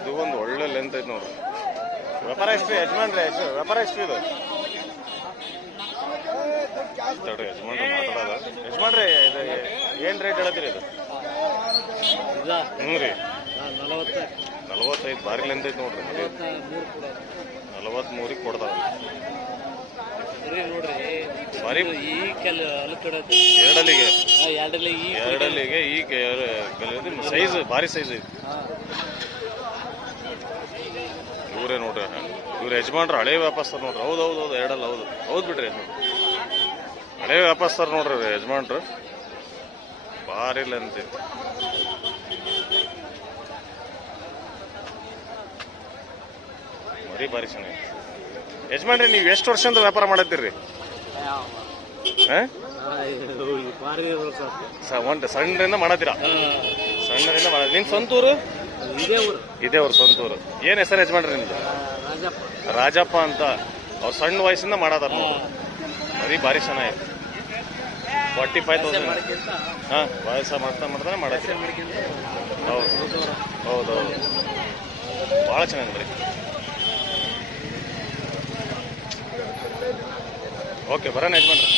ಇದು ಒಂದು ಒಳ್ಳೆ ಲೆಂತ್ ಐತೆ ನೋಡ್ರಿ. ವ್ಯಾಪಾರ ಎಷ್ಟು ಯಜಮಾನ್ರಿ? ಎಷ್ಟು ವ್ಯಾಪಾರ ಎಷ್ಟು ಇದು? ಯಜಮಾನ್ರಿ ಮಾತಾಡೋದ. ಯಜಮಾನ್ರಿ ಇದು ಏನು ರೇಟ್ ಹೇಳತ್ತೀರಿ ಇದು? ಹ್ಞೂ ರೀ, 45. ಭಾರಿ ಲೆಂತ್ ಐತೆ ನೋಡ್ರಿ. 43ಗೆ ಕೊಡ್ತಾವ ಭಾರಿ. ಎರಡಲ್ಲಿಗೆ ಈ ಸೈಜ್ ಭಾರಿ ಸೈಜ್ ಐತಿ. ಇವರೇ ನೋಡ್ರಿ, ಇವ್ರ ಯಜಮಾನ್ರು ಹಳೆ ವ್ಯಾಪಾರಸ್ಥರು ನೋಡ್ರಿ. ಹೌದು ಹೌದು ಹೌದು, ಎರಡಲ್ಲ. ಹೌದು ಹೌದು ಬಿಡ್ರಿ, ಹಳೆ ವ್ಯಾಪಾರಸ್ಥರು ನೋಡ್ರಿ ಯಜಮಾನ್ರು. ಭಾರಿ ಲೆಂತ್ ಐತಿ. ಮರಿ ಭಾರಿ ಚೆನ್ನಾಗಿ. ಯಜಮಾನ್ರಿ ನೀವು ಎಷ್ಟು ವರ್ಷದಿಂದ ವ್ಯಾಪಾರ ಮಾಡತ್ತೀರಿ? ಸಣ್ಣರಿಂದ ಮಾಡತ್ತೀರಾ? ಸಣ್ಣದಿಂದ ಮಾಡ. ನಿನ್ ಸ್ವಂತ ಊರು? ಇದೇ ಊರು, ಸ್ವಂತ ಊರು. ಏನ್ ಹೆಸರು ಯಜಮಾನ್ರಿ ನಿಮ್ದು? ರಾಜಪ್ಪ ಅಂತ. ಅವ್ರು ಸಣ್ಣ ವಯಸ್ಸಿಂದ ಮಾಡತಾರ ನೋಡ್ರಿ. ಮರಿ ಭಾರಿ ಚೆನ್ನಾಗಿದೆ. 45,000. ಹಾ, ವಯಸ್ಸ ಮಾಡ್ತಾನೆ ಮಾಡತ್ತೀರಿ. ಹೌದು ಹೌದು ಹೌದು, ಭಾಳ ಚೆನ್ನಾಗಿದೆ ಮರಿ. ಓಕೆ, ಬರೋಣ ಯಜಮಾನ್ರಿ.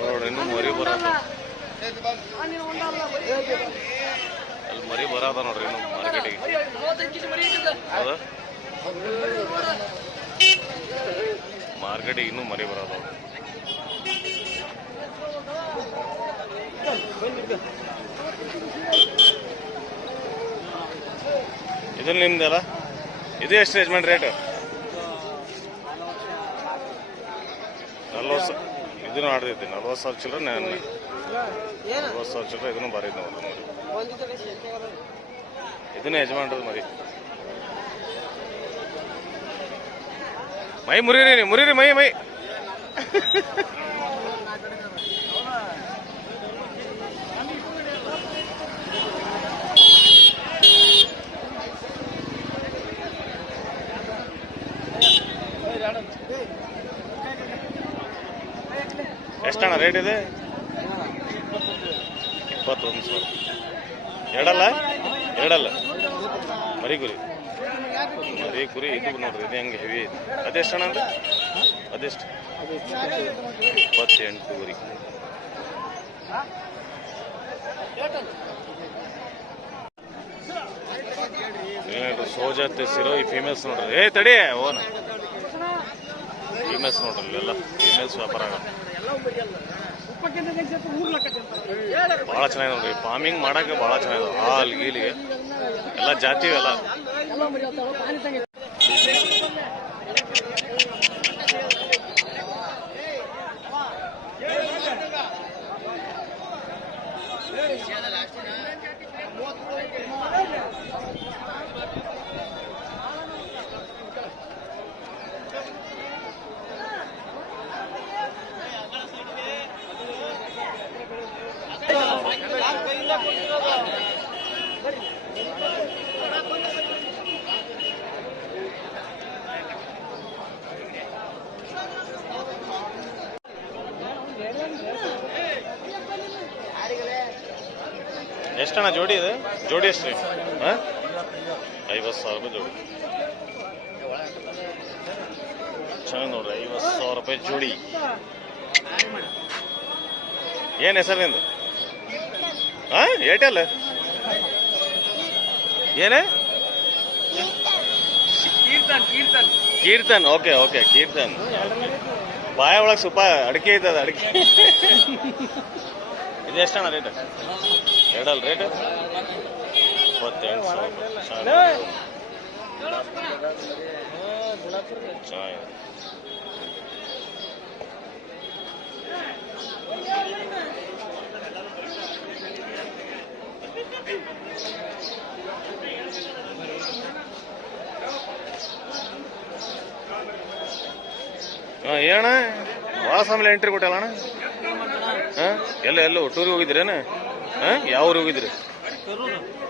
ನೋಡ್ರಿ, ಇನ್ನು ಮರಿ ಬರೋದ. ಅಲ್ಲಿ ಮರಿ ಬರೋದ ನೋಡ್ರಿ ಇನ್ನು ಮಾರ್ಕೆಟಿಗೆ. ಹೌದಾ, ಮಾರ್ಕೆಟಿಗೆ ಇನ್ನೂ ಮರಿ ಬರೋದ. ಇದು ನಿಮ್ದಲ್ಲ? ಇದು ಎಷ್ಟು ಯಜಮಾನ್ ರೇಟ್? 40. ಇದನ್ನು ಆಡ್ತೈತಿ 40,000 ಚಿಲ್ಲರೆ. 40,000 ಚಿಲ್ಲರೆ. ಇದನ್ನು ಭಾರಿ ನೋಡ್ರಿ. ಇದನ್ನೇ ಯಜಮಾನ್ರದ್ದು ಮರಿ. ಮೈ ಮುರಿರಿ, ಮುರಿರಿ ಮೈ ಮೈ. ಎಷ್ಟಣ್ಣ ರೇಟ್ ಇದೆ? 21,000. ಎರಡಲ್ಲ? ಎರಡಲ್ಲ ಮರಿ ಕುರಿ. ಮರಿ ಕುರಿ ಇದು ನೋಡ್ರಿ, ಇದು ಹೆಂಗೆ ಹೆವಿ ಐತಿ. ಅದೆಷ್ಟಣ್ಣ ಅದು? ಅದೆಷ್ಟು? 28 ಕುರಿ. ಸೋಜಾತಿ ಸಿರೋ ಈ ಫೀಮೇಲ್ಸ್ ನೋಡ್ರಿ. ಏ ತಡಿ, ಓನ್ ಫೀಮೇಲ್ಸ್ ನೋಡ್ರಿ. ಇಲ್ಲೆಲ್ಲ ಫೀಮೇಲ್ಸ್ ವ್ಯಾಪಾರ ಭಾಳ ಚೆನ್ನಾಗಿದೆ ನೋಡ್ರಿ. ಫಾರ್ಮಿಂಗ್ ಮಾಡಕ್ಕೆ ಭಾಳ ಚೆನ್ನಾಗಿದೆ. ಹಾಲ್ ಗೀಲಿಗೆ ಎಲ್ಲ ಜಾತಿ ಎಲ್ಲ. ಎಷ್ಟಣ್ಣ ಜೋಡಿ ಇದು? ಜೋಡಿ ಎಷ್ಟು ರೀ? ಹಾಂ, 50,000 ರೂಪಾಯಿ ಜೋಡಿ. ಚೆನ್ನಾಗಿ ನೋಡ್ರಿ, 50,000 ರೂಪಾಯಿ ಜೋಡಿ. ಏನು ಹೆಸರು ನಿಂದು? ಹಾಂ, ಏರ್ಟೆಲ್ ಏನೇ? ಕೀರ್ತನ್. Okay okay, Keerthan. ಬಾಯ ಒಳಗೆ ಸ್ವಲ್ಪ ಅಡಿಕೆ ಐತದ, ಅಡಿಕೆ. ಇದು ಎಷ್ಟಣ್ಣ ರೇಟ್? ಎರಡಲ್ಲ ರೇಟ್? 28,000 ರೂಪಾಯಿ. ಚೆನ್ನಾಗಿದೆ. ಏನಣ್ಣ ಭಾಳ ಸಮಯ ಎಂಟ್ರಿ ಕೊಟ್ಟಲ್ಲ ಅಣ್ಣ? ಹಾಂ, ಎಲ್ಲೋ ಟೂರಿಗೆ ಹೋಗಿದ್ರೇನ? ಹಾಂ, ಯಾವ ಊರಿಗೆ ಹೋಗಿದ್ರಿ?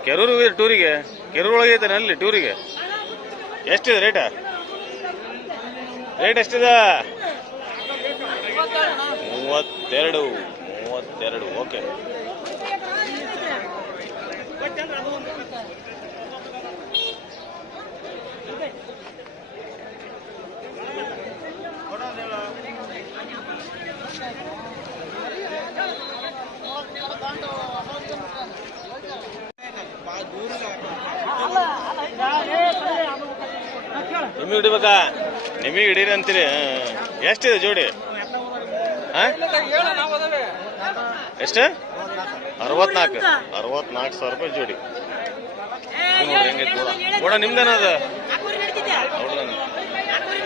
ಕೆರೂರು ಹೋಗಿದ್ರಿ ಟೂರಿಗೆ? ಕೆರೂರು ಒಳಗೆ ಐತಾನೆ ಅಲ್ಲಿ ಟೂರಿಗೆ? ಎಷ್ಟಿದೆ ರೇಟ್? ರೇಟ್ ಎಷ್ಟಿದೆ? 32. ಓಕೆ. ನಿಮಗೆ ಹಿಡಿಬೇಕಾ? ನಿಮಗೆ ಹಿಡೀರಿ ಅಂತೀರಿ. ಎಷ್ಟಿದೆ ಜೋಡಿ? ಎಷ್ಟು? 64,000 ರೂಪಾಯಿ ಜೋಡಿ. ನೋಡ್ರಿ ಹೆಂಗೈತಿ ಬೋಡ. ಬೋಡ ನಿಮ್ದೇನದ?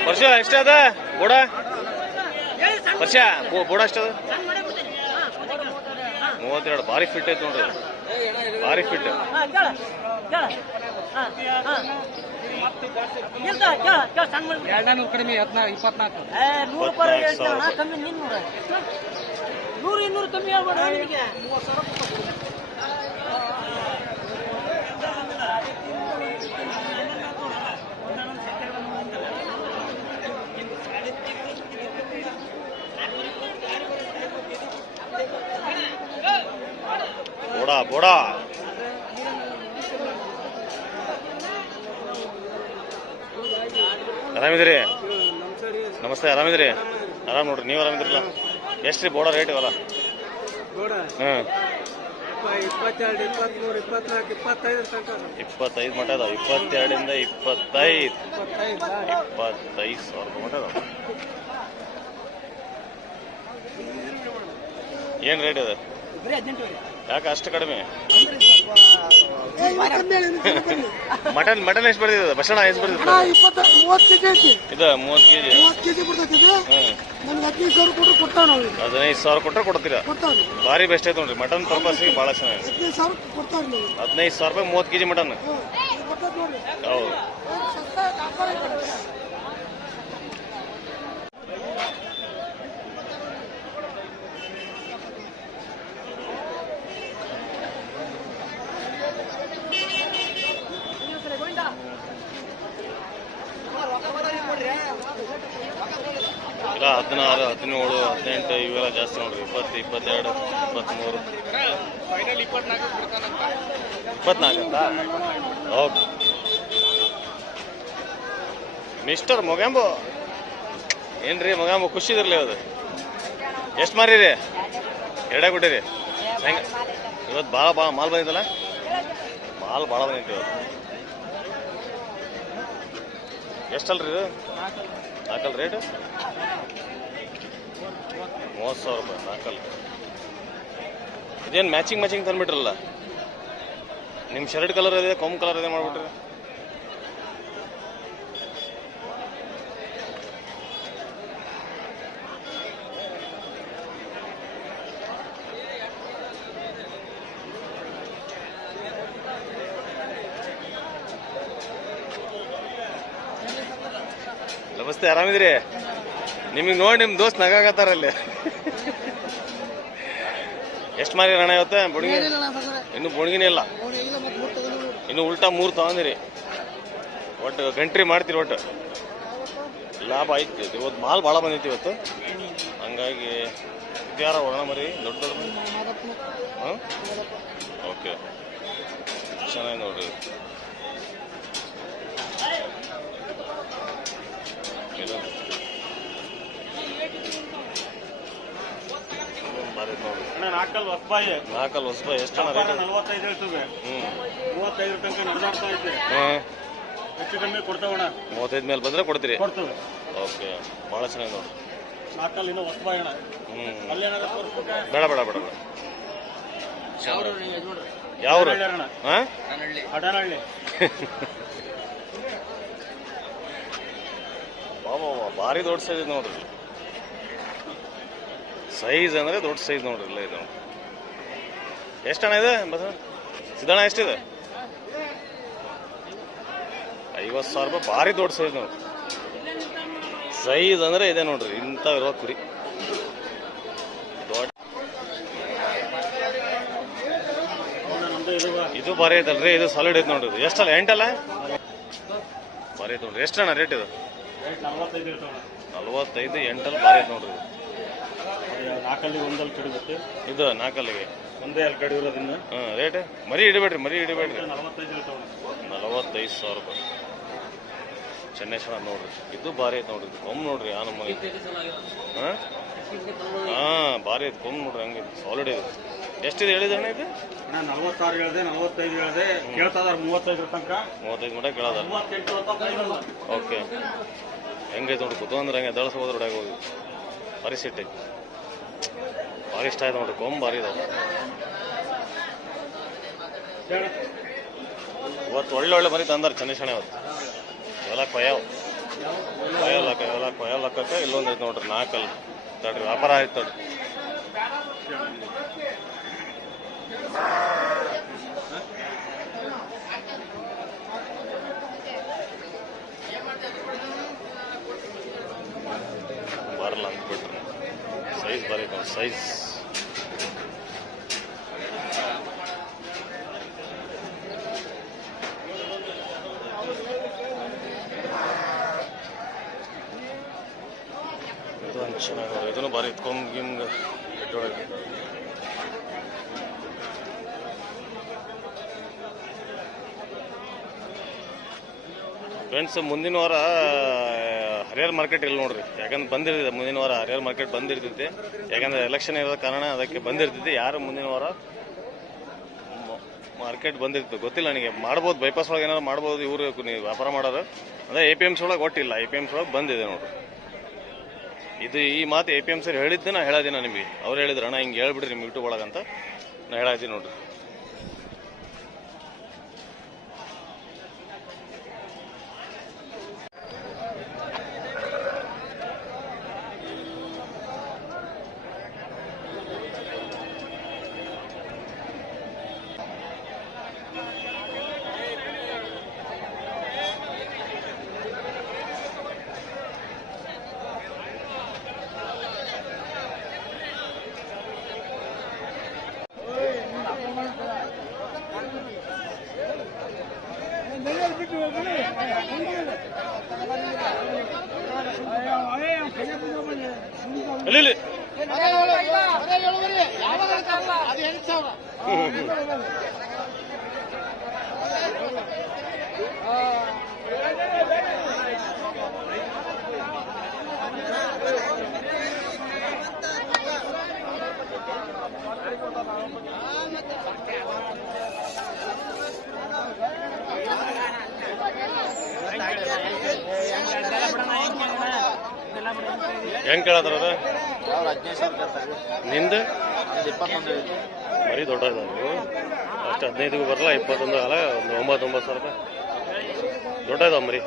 ವರ್ಷ ಎಷ್ಟದ ಬೋಡ? ವರ್ಷ ಬೋಡ ಎಷ್ಟದ? 32. ಭಾರಿ ಫಿಟ್ ಐತಿ ನೋಡ್ರಿ, ಭಾರಿ ಫಿಟ್. ಕಡಿಮೆ 24. ಬೋಡ ಆರಾಮಿದ್ರಿ? ನಮಸ್ತೆ, ಆರಾಮಿದ್ರಿ? ಆರಾಮ್ ನೋಡ್ರಿ, ನೀವು ಆರಾಮಿದ್ರಲ್ಲ? ಎಷ್ಟು ರೀ ಬೋಡ ರೇಟ್ ಇವಲ್ಲ? 25 ಮಟ್ಟ ಅದಾವ. 22 ಇಂದ 25 ಸಾವಿರ ಮಟ್ಟ ಅದಾವ. ಏನ್ ರೇಟ್ ಇದೆ? ಯಾಕೆ ಅಷ್ಟು ಕಡಿಮೆ? ಮಟನ್ ಎಷ್ಟು ಬರ್ತಿದೆ? ಬಸಣ ಎಷ್ಟು ಬರ್ತಿದೆ? 30 kg ಇದು 30 kg ಬರ್ತೈತಿ. 15,000 ಕೊಟ್ಟರೆ ಕೊಡ್ತೀರಾ? ಭಾರಿ ಬೆಸ್ಟ್ ಐತೆ ನೋಡ್ರಿ. ಮಟನ್ ಪರ್ಪಸ್ಗೆ ಭಾಳ ಚೆನ್ನಾಗಿದೆ. 15,000 ರೂಪಾಯಿ 30 kg ಮಟನ್. ಹೌದು. ಇಲ್ಲ 16, 17, 18 ಇವೆಲ್ಲ ಜಾಸ್ತಿ ನೋಡ್ರಿ. 20, 22, 23, 24 ಅಂತ. ಓಕೆ. ಮಿಸ್ಟರ್ ಮೊಗಾಂಬು ಏನ್ರಿ ಮೊಗಾಂಬು? ಖುಷಿದಿರ್ಲಿ ಅದು. ಎಷ್ಟು ಮಾರಿರಿ? 2 ಕೊಟ್ಟಿರಿ. ಇವತ್ತು ಭಾಳ ಮಾಲ್ ಬಂದಿದ್ದಲ್ಲ? ಮಾಲ್ ಭಾಳ ಬಂದಿತ್ತು ಇವತ್ತು. ಎಷ್ಟಲ್ರಿ ಇದು? 4 ರೇಟ್ 30,000 ರೂಪಾಯಿ 4. ಇದೇನು ಮ್ಯಾಚಿಂಗ್ ತಂದ್ಬಿಟ್ರಲ್ಲ? ನಿಮ್ಮ ಶರ್ಟ್ ಕಲರ್ ಇದೆ, ಕೊಂಬ್ ಕಲರ್ ಇದೆ ಮಾಡ್ಬಿಟ್ರಿ. ನಮಸ್ತೆ, ಆರಾಮಿದ್ರಿ? ನಿಮಗೆ ನೋಡಿ ನಿಮ್ಮ ದೋಸ್ತ್ ನಗಾಕತ್ತಾರಲ್ಲಿ. ಎಷ್ಟು ಮಾರಿ ಅಣ್ಣ ಇವತ್ತು? ಬುಡ್ಗಿ ಇನ್ನು ಬುಡ್ಗಿನೇ ಇಲ್ಲ. ಇನ್ನು ಉಲ್ಟಾ 3 ತಗೊಂಡಿರಿ. ಒಟ್ಟು ಗಂಟ್ರಿ ಮಾಡ್ತೀರಿ. ಒಟ್ಟು ಲಾಭ ಐತಿ ಇವತ್ತು. ಮಾಲ್ ಭಾಳ ಬಂದೈತಿ ಇವತ್ತು. ಹಂಗಾಗಿ ಇದ್ಯಾರ ಒಣ ಮರಿ ದೊಡ್ಡ ಹಾಂ ಓಕೆ. ಚೆನ್ನಾಗಿ ನೋಡ್ರಿ. ನಾಲ್ಕಲ್ ಹೊಸಬಾಯಿ ಎಷ್ಟು ರೇಟ್? 45 ಹೇಳ್ತೀವಿ. 35 ತನಕ ನಡೆದಾಡ್ತಾ ಐತೆ. ಹೆಚ್ಚು ಕಮ್ಮಿ ಕೊಡ್ತಾವಣ್ಣ. 35 ಮೇಲೆ ಬಂದ್ರೆ ಕೊಡ್ತೀರಿ? ಕೊಡ್ತೀವಿ. ಓಕೆ, ಭಾಳ ಚೆನ್ನಾಗಿ ನೋಡಿ. ನಾಲ್ಕಲ್ ಇನ್ನೂ ಹೊಸಬಾಯಿ ಅಣ್ಣ. ಬೇಡ ಯಾವ್ರು? ಹಾಂ, ಹಡನಹಳ್ಳಿ. ಬಾಬಾ ಭಾರಿ ದೊಡ್ಡ ಸೈಜ್ ನೋಡ್ರಿ. ಸೈಜ್ ಅಂದರೆ ದೊಡ್ಡ ಸೈಜ್ ನೋಡ್ರಿ. ಇಲ್ಲ ಇದು ಎಷ್ಟು ಹಣ ಇದೆ ಸಿದ್ದಣ್ಣ? ಎಷ್ಟಿದೆ? 50,000 ರೂಪಾಯಿ. ಭಾರಿ ದೊಡ್ಡ ಸೈಜ್ ನೋಡ್ರಿ. ಸೈಜ್ ಅಂದರೆ ಇದೆ ನೋಡ್ರಿ. ಇಂಥ ಇರುವ ಕುರಿ ದೊಡ್ಡ. ಇದು ಭಾರಿ ಐತಲ್ರಿ. ಇದು ಸಾಲಿಡ್ ಐತೆ ನೋಡ್ರಿ. ಎಷ್ಟಲ್ಲ? 8 ಅಲ್ಲ? ಭಾರಿ ಐತೆ ನೋಡ್ರಿ. ಎಷ್ಟಣ್ಣ ರೇಟ್ ಇದು? ರೇಟ್ 45 ಇರ್ತಾವಣ್ಣ. 45 ಎಂಟಲ್ಲಿ ಭಾರಿ ಐತೆ ನೋಡ್ರಿ. ನಾಲ್ಕಲ್ಲಿ ಒಂದಲ್ಲಿ ಕಡಿಗುತ್ತೆ. ಇದು ನಾಲ್ಕಲ್ಲಿಗೆ ಒಂದೇ ಅಲ್ಲಿ ಕಡಿಯೋದ್ರಿಂದ ರೇಟ್ ಮರಿ ಹಿಡಿಬೇಡ್ರಿ, ಮರಿ ಹಿಡಿಬೇಡ್ರಿ. 45 ಇರ್ತಾವಣ್ಣ. 45,000 ರೂಪಾಯಿ. ಚೆನ್ನೇಶ್ವರ ನೋಡ್ರಿ, ಇದು ಭಾರಿ ಐತೆ ನೋಡ್ರಿ. ಕೊಮ್ಮೆ ನೋಡ್ರಿ ಆ ನಮ್ಮನೆ. ಹಾಂ ಭಾರಿ ಐತೆ ಕೊಮ್ಮೆ ನೋಡ್ರಿ, ಹಂಗೆ ಸಾಲಿಡ್ ಇದೆ. ಎಷ್ಟಿದೆ ಹೇಳಿದಣ್ಣ ಇದು? 46 ಹೇಳಿದೆ, 45 ಹೇಳಿದೆ. ಕೇಳ್ತಾರ 35 ತನಕ. 35 ಮಟ್ಟ ಕೇಳೋದ. 38 ಅಂತ ಫೈನಲ್. ಓಕೆ, ಹೆಂಗೈತೆ ನೋಡ್ರಿ ಕುತ್ಕೊಂಡ್ರೆ ಹಂಗೆ ದಳಸ್ಬೋದು ಹೊಡ್ಯಾಗ ಹೋಗಿ. ಭಾರಿ ಸಿಟ್ ಐತಿ, ಭಾರಿ ಇಷ್ಟ ಆಯ್ತು ನೋಡ್ರಿ. ಕೊಮ್ಮೆ ಭಾರಿ ಇದಾವೆ ಇವತ್ತು. ಒಳ್ಳೆ ಮರಿ ತಂದಾರ ಚೆನ್ನೇಶಣ ಇವತ್ತು. ಇವೆಲ್ಲ ಕೊಯ್ಯಲಕ್ಕ ಇಲ್ಲೊಂದು ಐತೆ ನೋಡ್ರಿ ನಾಲ್ಕಲ್ಲಿ. ತಡ್ರಿ ವ್ಯಾಪಾರ ಆಯ್ತು ತಡ್ರಿ. ಬರಲ್ಲ ಅಂತ ಬಿಟ್ರಿ. ಸೈಜ್ ಬರೀ ನೋಡಿ, ಸೈಜ್ ಇದು ಒಂದು ಚೆನ್ನಾಗಿ. ಇದನ್ನು ಭಾರಿ ಇಟ್ಕೊಂಡ್ ಇಟ್ಟೊಳಗೆ. ಫ್ರೆಂಡ್ಸ್, ಮುಂದಿನ ವಾರ ಹರಿಹರ ಮಾರ್ಕೆಟ್ ಇಲ್ಲ ನೋಡ್ರಿ. ಯಾಕಂದ್ರೆ ಬಂದಿರ್ತೈತೆ ಮುಂದಿನ ವಾರ ಹರಿಹರ ಮಾರ್ಕೆಟ್ ಬಂದಿರ್ತೈತಿ. ಯಾಕಂದ್ರೆ ಎಲೆಕ್ಷನ್ ಇರೋ ಕಾರಣ ಅದಕ್ಕೆ ಬಂದಿರ್ತೈತಿ. ಯಾರು ಮುಂದಿನ ವಾರ ಮಾರ್ಕೆಟ್ ಬಂದಿರ್ತದೆ ಗೊತ್ತಿಲ್ಲ ನನಗೆ. ಮಾಡ್ಬೋದು, ಬೈಪಾಸ್ ಒಳಗೆ ಏನಾರು ಮಾಡ್ಬೋದು. ಇವರು ನೀವು ವ್ಯಾಪಾರ ಮಾಡೋರು ಅದೇ APMC ಒಳಗೆ ಒಟ್ಟಿಲ್ಲ. APMC ಒಳಗೆ ಬಂದಿದೆ ನೋಡ್ರಿ. ಇದು ಈ ಮಾತು APMC ಹೇಳಿದ್ದೆ, ನಾ ಹೇಳೋದಿನ ನಿಮಗೆ. ಅವ್ರು ಹೇಳಿದ್ರು ಅಣ್ಣ ಹಿಂಗೆ ಹೇಳ್ಬಿಡ್ರಿ ನಿಮ್ಮ ಯೂಟ್ಯೂಬ್ ಒಳಗೆ ಅಂತ ನಾ ಹೇಳತ್ತೀನಿ ನೋಡ್ರಿ. ಇಲ್ಲಿ ಹೆಂಗ್ ಕೇಳತ್ತಾರ? ನಿಂದು ಮರಿ ದೊಡ್ಡ ಅಷ್ಟು 15ಗೂ ಬರಲ್ಲ, 21 ಅಲ್ಲ, ಒಂದು 9,000 ರೂಪಾಯಿ ದೊಡ್ಡ ಇದಾವ ಮರಿ.